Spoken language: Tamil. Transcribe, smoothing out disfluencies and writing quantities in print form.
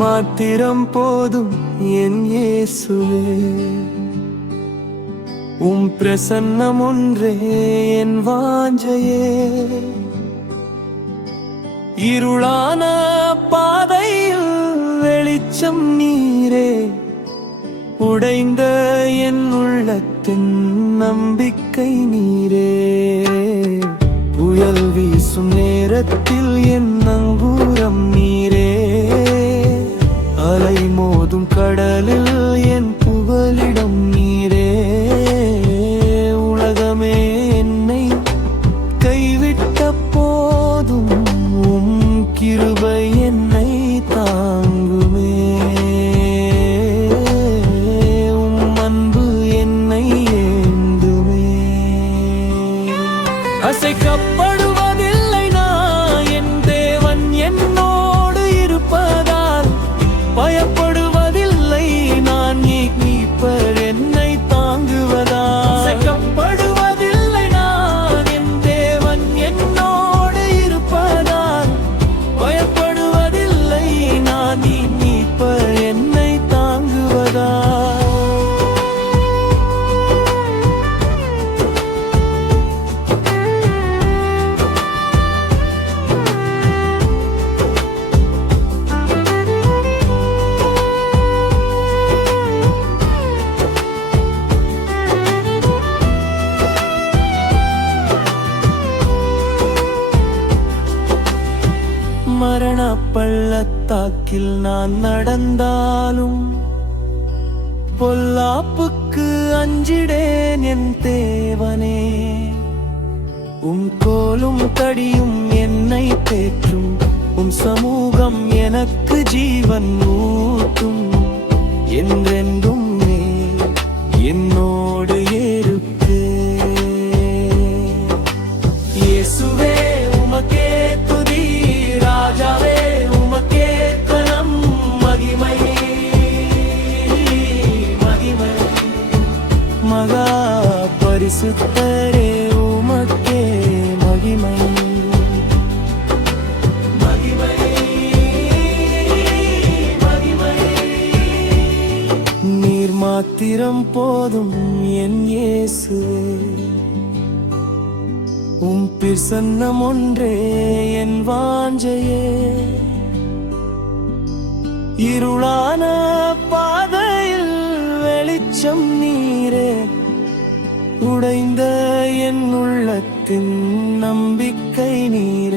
மாத்திரம் போதும் என் இயேசுவே. பிரசன்னம் ஒன்றே என் வாஞ்சையே. இருளான பாதையில் வெளிச்சம் நீரே. உடைந்த என் உள்ளத்தின் நம்பிக்கை நீரே. புயல் வீசும் நேரத்தில் என் நங்கூரம் நீரே. அலை மோதும் கடலில் என் புகலிடம் நீரே. உலகமே என்னை கைவிட்ட போதும் கிருபை என்னை தாங்குமே. அன்பு என்னை ஏந்துமே. அசைக்கப்படுவதில்லை நான், என் தேவன் என்னோடு இருப்பதால் பயப்படுவதில்லை நான். மீட்பர் என்னை தாங்குவதால் அசைக்கப்படுவதில்லை நான், என் தேவன் என்னோடு இருப்பதால் பயப்படுவதில்லை நான். மீட்பர் என்னை தாங்குவதால். மரண பள்ளத்தாக்கில் நான் நடந்தாலும் பொல்லாப்புக்கு அஞ்சிடேன் என் தேவனே. கோலும் தடியும் என்னை தேற்றும். சமூகம் எனக்கு ஜீவன் ஊட்டும். என்றென்றும் என்னோடு இருக்கு. இயேசுவே உமக்கே துதி, ராஜாவே உமக்கே கனம் மகிமை. மகிமை மகா பரிசுத்தரே உமக்கே மகிமை. மகிமை மகிமை. நீர் மாத்திரம் போதும் என் இயேசுவே. பிரசன்னம் ஒன்றே என் வாஞ்சையே. இருளான பாதையில் வெளிச்சம் நீரே. உடைந்த என் உள்ளத்தின் நம்பிக்கை நீரே.